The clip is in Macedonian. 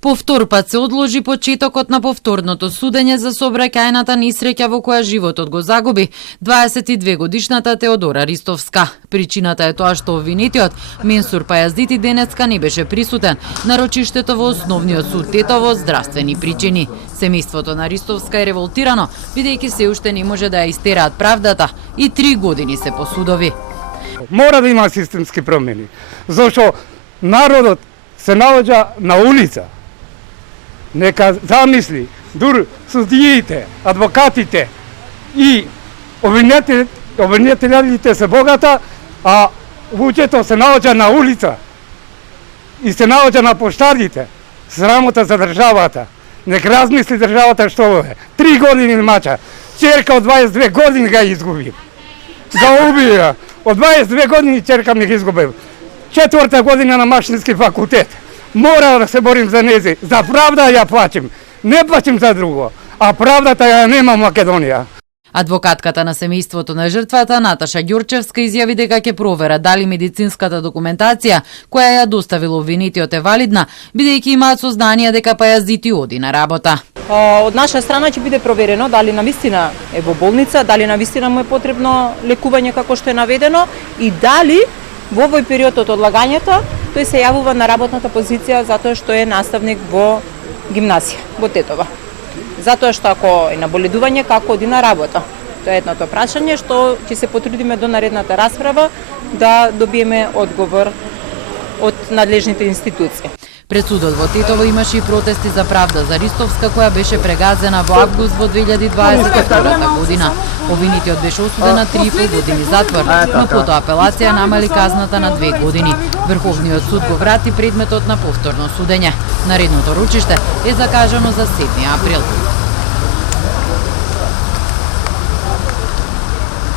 По втор пат се одложи почетокот на повторното судење за сообраќајната несреќа во која животот го загуби 22-годишната Теодора Ристовска. Причината е тоа што обвинетиот Менсур Пајаздити денеска не беше присутен на рочиштето во Основниот суд Тетово здравствени причини. Семејството на Ристовска е револтирано, бидејќи се уште не може да ја истераат правдата и 3 години се по судови. Мора да има системски промени, зашто народот се наоѓа на улица. Нека замисли, дур судиите, адвокатите и обвинителите се богата, а луѓето се наоѓа на улица и се наоѓа на поштарите. Срамота за државата. Нека размисли државата што е. 3 години мача. Черка од 22 години га изгуби. Га убија. Од 22 години черка ми ги изгубил. 4-та година на машински факултет. Мора да се борим за нези. За правда ја плачим. Не плачим за друго. А правдата ја нема Македонија. Адвокатката на семејството на жртвата Наташа Ѓурчевска изјави дека ќе провера дали медицинската документација која ја доставил обвинетиот е валидна, бидејќи имаат сознание дека Пајаздити оди на работа. Од наша страна ќе биде проверено дали навистина е во болница, дали навистина му е потребно лекување како што е наведено и дали во овој период од одлагањето тој се јавува на работната позиција затоа што е наставник во гимназија во Тетово. Затоа што ако е наболедување, како оди на работа? Тоа е едното прашање што ќе се потрудиме до наредната расправа да добиеме одговор од надлежните институции. Пред судот во Тетово имаше и протести за правда за Ристовска која беше прегазена во август во 2022 година. Обвинетиот беше осуден на 3,5 години затвор, но потоа апелација намали казната на 2 години. Врховниот суд го врати предметот на повторно судење. Наредното рочиште е закажано за 7 април.